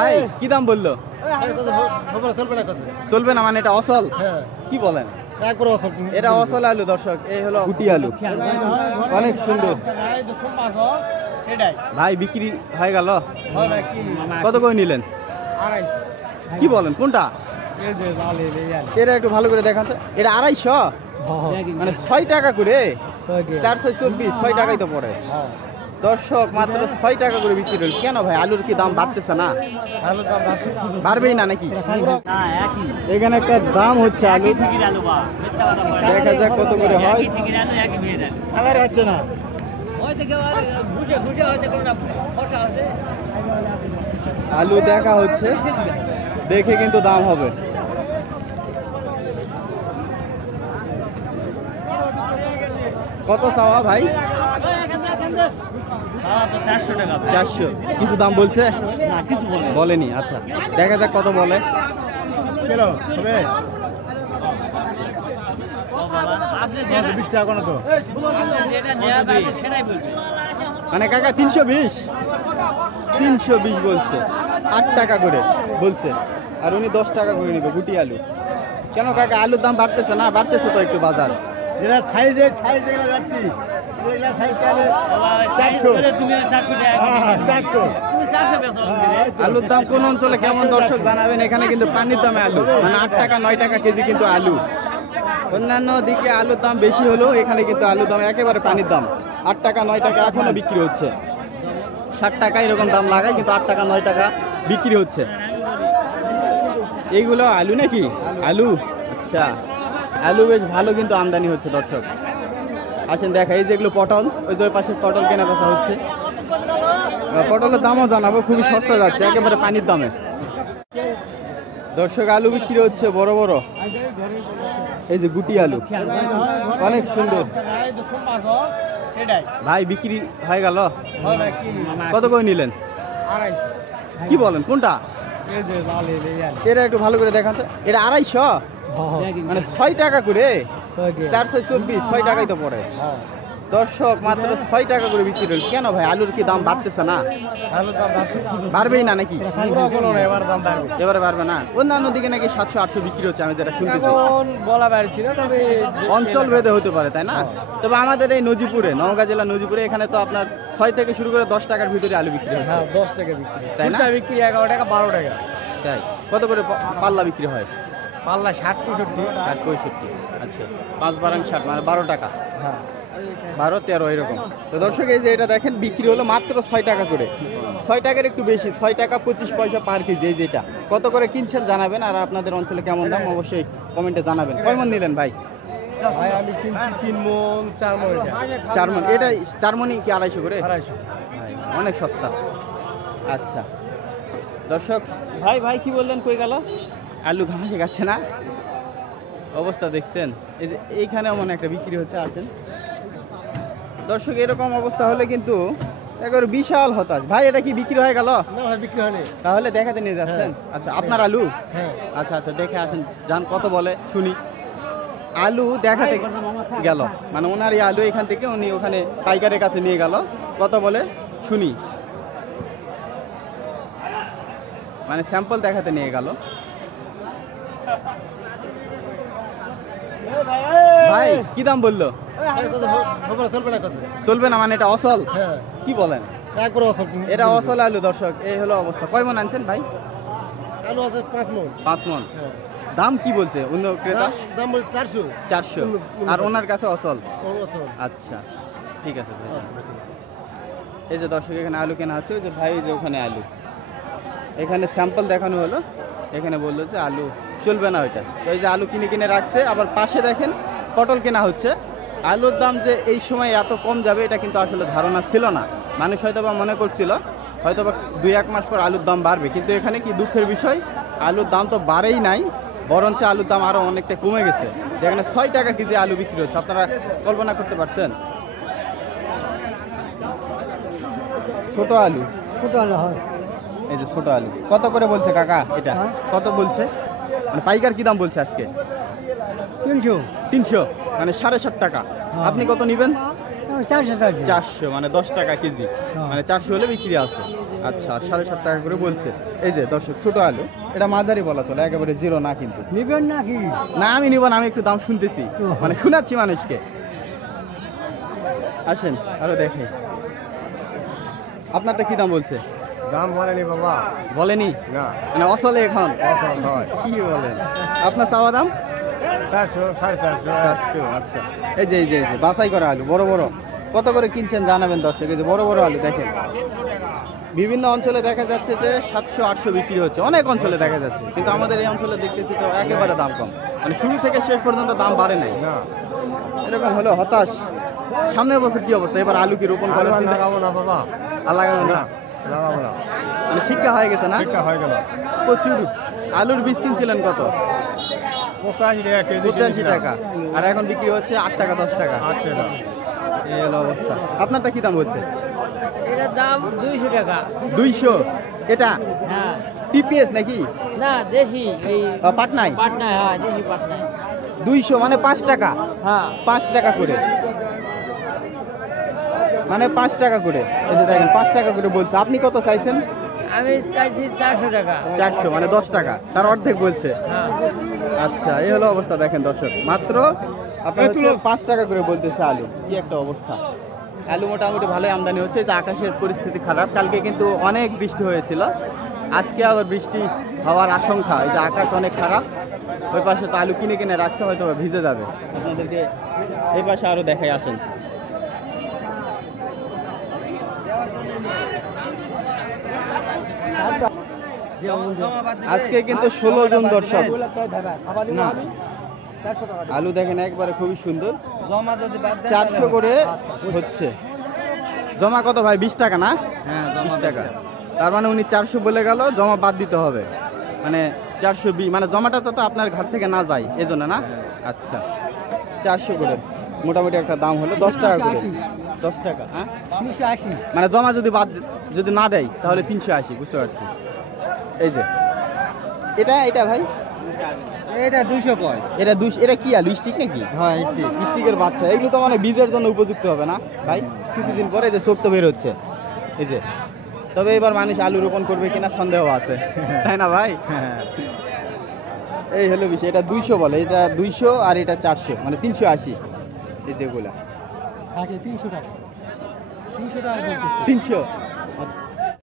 ভাই কি দাম বললো? চলবে না মানে এটা অসল? কি বলেন? এটা অসল আলু দর্শক, এই হলো গুটি আলু, অনেক সুন্দর। ভাই বিক্রি হয়ে গেল? কত করে নিলেন? কি বলেন কোনটা? এটা একটু ভালো করে দেখান তো। এটা 250, মানে 6 টাকা করে, 424, 6 টাকাই তো পড়ে দর্শক, মাত্র 6 টাকা করে বিক্রি হল। কেন ভাই আলুর কি দাম বাড়তেছে না? বাড়বেই না নাকি? এখানে একটা দাম হচ্ছে আলু, দেখা যাক কত করে হয়। আলু দেখা হচ্ছে, দেখে কিন্তু দাম হবে। কত চাওয়া ভাই? 400। কিছু দাম বলছে? বলেনি। আচ্ছা দেখা যাক কত বলে। মানে কাকা 320 বলছে, 8 টাকা করে বলছে, আর উনি 10 টাকা করে নিবে গুটি আলু। কেন কাকা আলুর দাম বাড়তেছে না? বাড়তেছে তো একটু বাজার। আলুর দাম কোন অঞ্চলে কেমন দর্শক জানাবেন। এখানে কিন্তু পানির দামে আলু, মানে 8 টাকা 9 টাকা কেজি কিন্তু আলু। অন্যান্য দিকে আলুর দাম বেশি হলেও এখানে কিন্তু আলুর দাম একেবারে পানির দাম। 8 টাকা 9 টাকা এখনো বিক্রি হচ্ছে। 60 টাকা এরকম দাম লাগায়, কিন্তু 8 টাকা 9 টাকা বিক্রি হচ্ছে। এইগুলো আলু নাকি? আলু, আচ্ছা আলু বেশ ভালো কিন্তু আমদানি হচ্ছে দর্শক। আসেন দেখা, এই যেগুলো পটল, ওই যে পাশে পটল কেনার কথা হচ্ছে। পটলের দামও জানাবো, খুবই সস্তা যাচ্ছে, একেবারে পানির দামে দর্শক। আলু বিক্রি হচ্ছে বড় বড়, এই যে গুটি আলু, অনেক সুন্দর। ভাই বিক্রি হয়ে গেল? কত করে নিলেন? কি বলেন কোনটা? এটা একটু ভালো করে দেখান তো। এটা 250, মানে 6 টাকা করে, 424, 6 টাকাই তো পড়ে দর্শক, মাত্র 6 টাকা করে বিক্রি হল। কেন ভাই আলুর কি দাম বাড়তেছে না? বাড়বেই না নাকি? এবারে বাড়বে না। অন্যান্য দিকে নাকি 700-800 বিক্রি হচ্ছে, আমি যেটা শুনতেছি। বলা পারছি না, তবে অঞ্চল ভেদে হতে পারে, তাই না? তবে আমাদের এই নজিপুরে, নওগাঁ জেলা নজিপুরে, এখানে তো আপনার 6 থেকে শুরু করে 10 টাকার ভিতরে আলু বিক্রি হচ্ছে। 10 টাকা বিক্রি, তাই না? বিক্রি 11 টাকা 12 টাকা। তাই কত করে পাল্লা বিক্রি হয়? পাল্লা 60-65। আচ্ছা 5-12 60, মানে 12 টাকা। হ্যাঁ 12-13 এরকম। তো দর্শক এই যে এটা দেখেন বিক্রি হলো মাত্র 6 টাকা করে, 6 টাকার একটু বেশি, 6 টাকা 25 পয়সা পার কেজি। এই যেটা কত করে কিনছেন জানাবেন, আর আপনাদের অঞ্চলে কেমন দাম অবশ্যই কমেন্টে জানাবেন। কয় মন নিলেন ভাই? ভাই আমি কিনছি 3 মণ 4 মণ। 4 মণ, এটা 4 মণই কি 250 করে? 250। ভাই অনেক সস্তা। আচ্ছা দর্শক, ভাই কি বললেন, কই গেল? আলু ঘামে গেছে না? অবস্থা দেখছেন, এই যে এইখানেও মনে একটা বিক্রি হচ্ছে। আসেন দর্শক, এরকম অবস্থা হলে কিন্তু একবার বিশাল হতাশ। ভাই এটা কি বিক্রি হয়ে গেল? না ভাই বিক্রি হয়নি। তাহলে দেখাতে নিয়ে যাচ্ছেন? আচ্ছা আপনার আলু? হ্যাঁ। আচ্ছা দেখে আসেন, যান কত বলে শুনি। আলু দেখাতে গেল, মানে ওনার এই আলু এখান থেকে উনি ওখানে পাইকারের কাছে নিয়ে গেল, কত বলে শুনি। মানে স্যাম্পল দেখাতে নিয়ে গেল। ভাই কি দাম বললো? চলবে না মানে এটা অসল? কি বলেন? এটা অসল আলু দর্শক, এই হলো অবস্থা। কয় মন আনছেন ভাই? আলু আছে 5 মণ। 5 মণ। দাম কি বলছে অন্য ক্রেতা? দাম বলছে 400, আর ওনার কাছে অসল। আচ্ছা ঠিক আছে। এই যে দর্শক এখানে আলু কেনা আছে, ওই যে ভাই যে ওখানে আলু, এখানে স্যাম্পল দেখানো হলো, এখানে বললো যে আলু চলবে না ওইটা। তো এই যে আলু কিনে রাখছে। আবার পাশে দেখেন পটল কেনা হচ্ছে। আলুর দাম যে এই সময় এত কম যাবে এটা কিন্তু আসলে ধারণা ছিল না। মানুষ হয়তো বা মনে করছিল হয়তো বা 2-1 মাস পর আলুর দাম বাড়বে, কিন্তু এখানে কি দুঃখের বিষয়, আলুর দাম তো বাড়েই নাই, বরঞ্চ আলুর দাম আরও অনেকটা কমে গেছে। যেখানে 6 টাকা কেজি আলু বিক্রি হচ্ছে, আপনারা কল্পনা করতে পারছেন? ছোট আলু হয়। এই যে ছোট আলু কত করে বলছে কাকা? এটা কত বলছে, মানে পাইকার কি দাম বলছে আজকে? 300, মানে 7.5 টাকা। আপনি কত নেবেন? 400 টাকা। 400, মানে 10 টাকা কেজি, মানে 400 হলে বিক্রি আছে। আচ্ছা 7.5 টাকা করে বলছে। এই যে দর্শক ছোট আলু, এটা মাঝারি বলা চলে, একেবারে জিরো না কিন্তু। নিবেন নাকি? না আমি নিব না, আমি একটু দাম শুনতেছি, মানে শোনাচ্ছি মানুষকে। আসেন আরো দেখে, আপনারটা কি দাম বলছে? দাম বলেনি বাবা। বলেনি? না, মানে অসলে এখন অসল হয়। কি বলেন? আপনার চাওয়া দাম 400, 450। 400। আচ্ছা এই যে বাছাই করা আলু বড় বড়, কত করে কিনছেন জানাবেন দর্শক। এই যে বড় বড় আলু দেখেন, বিভিন্ন অঞ্চলে দেখা যাচ্ছে যে 700-800 বিক্রি হচ্ছে, অনেক অঞ্চলে দেখা যাচ্ছে, কিন্তু আমাদের এই অঞ্চলে দেখতেছি তো একেবারে দাম কম, মানে শুরু থেকে শেষ পর্যন্ত দাম বাড়ে নাই। না, এরকম হলো হতাশ। সামনের বছর কি অবস্থা? এবার আলু কি রোপণ করার চিন্তা? লাগাবো না বাবা। আর লাগাবেন না? লাগাবো না, মানে শিক্ষা হয়ে গেছে না? ঠিকঠাক হয়ে গেল। প্রচুর। আলুর বীজ কিনছিলেন কত? 85 টাকা কেজি। 85 টাকা, আর এখন বিক্রি হচ্ছে 8 টাকা 10 টাকা। 8 টাকা। এই হলো অবস্থা। আপনারটা কি দাম বলছে? এটার দাম 200 টাকা। 200? এটা হ্যাঁ, টিপিএস নাকি? না দেশি এই পাটনায়? পাটনায়, হ্যাঁ দেশি পাটনায়। 200 মানে 5 টাকা? হ্যাঁ, 5 টাকা করে, মানে 5 টাকা করে। এই যে দেখেন 5 টাকা করে বলছে। আপনি কত চাইছেন? আমি চাইছি 400 টাকা। 400 মানে 10 টাকা, তার অর্ধেক বলছে। হ্যাঁ, আচ্ছা এই হলো অবস্থা। দেখেন দর্শক, মাত্র আপনার 5 টাকা করে বলতেছে আলু। কি একটা অবস্থা! আলু মোটামুটি ভালোই আমদানি হচ্ছে। যে আকাশের পরিস্থিতি খারাপ, কালকে কিন্তু অনেক বৃষ্টি হয়েছিল, আজকে আবার বৃষ্টি হওয়ার আশঙ্কা। এই যে আকাশ অনেক খারাপ, ওই পাশে তো আলু কিনে কিনে রাখছে, হয়তো বা ভিজে যাবে। আপনাদেরকে এই পাশে আরো দেখাই, আসেন। আজকে কিন্তু 16 জুন দর্শক। না, আলু দেখেন একবারে খুবই সুন্দর, 400 করে হচ্ছে। জমা কত ভাই? 20 টাকা না? হ্যাঁ 20 টাকা। তার মানে উনি 400 বলে গেল, জমা বাদ দিতে হবে, মানে 420, মানে জমাটা তো আপনার ঘর থেকে না যায় এজন্য না? আচ্ছা 400 করে মোটামুটি একটা দাম হলো। 10 টাকা করে। 10 টাকা, হ্যাঁ 380। মানে জমা যদি না দেয় তাহলে 380, বুঝতে পারছি। এই যে এটা ভাই, এটা 200 কয়। এটা 200। এটা কি আলু, স্টিক নাকি? হ্যাঁ, স্টিকের বাচ্চা। এগুলো তো মানে বীজের জন্য উপযুক্ত হবে না ভাই? কিছুদিন পরে যে চোখ তো বের হচ্ছে, এই যে। তবে এবার মানুষ আলু রোপণ করবে কিনা সন্দেহ আছে, তাই না ভাই? এই হলো বিষয়। এটা 200 বলে, এটা 200 আর এটা 400, মানে 380। এই যেগুলা 300 টাকা। 300 টাকা বলতেছে। 300